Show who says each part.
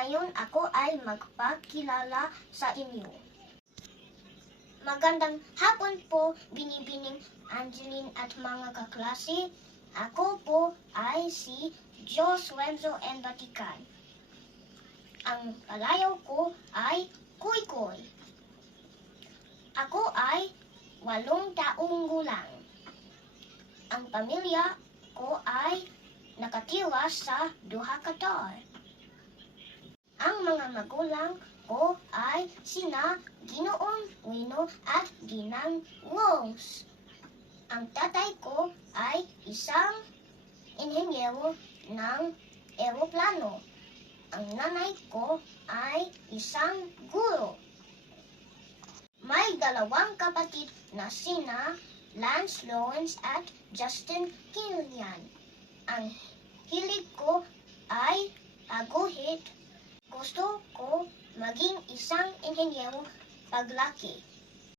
Speaker 1: Ngayon ako ay magpakilala sa inyo. Magandang hapon po, binibining Angeline at mga kaklase. Ako po ay si Jos Wenzo N. Batikan. Ang palayaw ko ay Kuy Kuy. Ako ay walong taong gulang. Ang pamilya ko ay nakatira sa Duha Qatar. Mga magulang ko ay sina Ginoong Wino at Ginang Rose. Ang tatay ko ay isang inhenyero ng eroplano. Ang nanay ko ay isang guro. May dalawang kapatid na sina Lance Lawrence at Justin Kilian. Ang hilig ko ay paguhit. Gusto ko maging isang inhenyero paglaki.